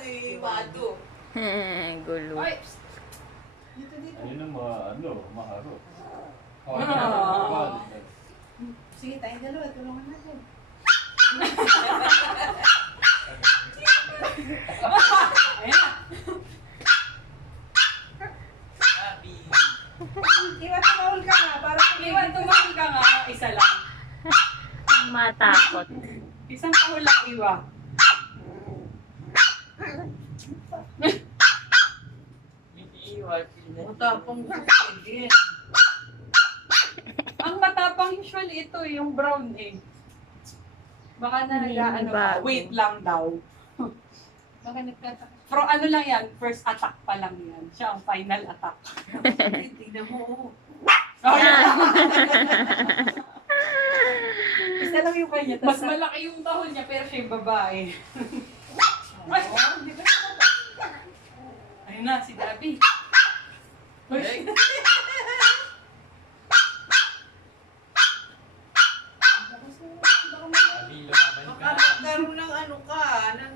ni Mado. Gulo. Ay, Ayun ang maharo. Sige, tayong dalawa, tulungan natin. ayun na. Iwan tumawal ka nga, para Iwan, tumahol ka nga. Isa lang. Ang matakot. Isang tahol lang, Iwa. Matapang din. Ang matapang usually ito, yung brown eh. Baka na Hindi ano ka, bago. wait lang daw. Baka nagtataka. Pero ano lang yan, first attack pa lang yan. Siya ang final attack. Tingnan mo. Oh, yeah. Isa lang yung kanya. Mas malaki yung tahol niya pero siya yung babae. Ay, Di ba? ayun na, si Gabi. Uy. Baka magkaroon ng ano ka, ng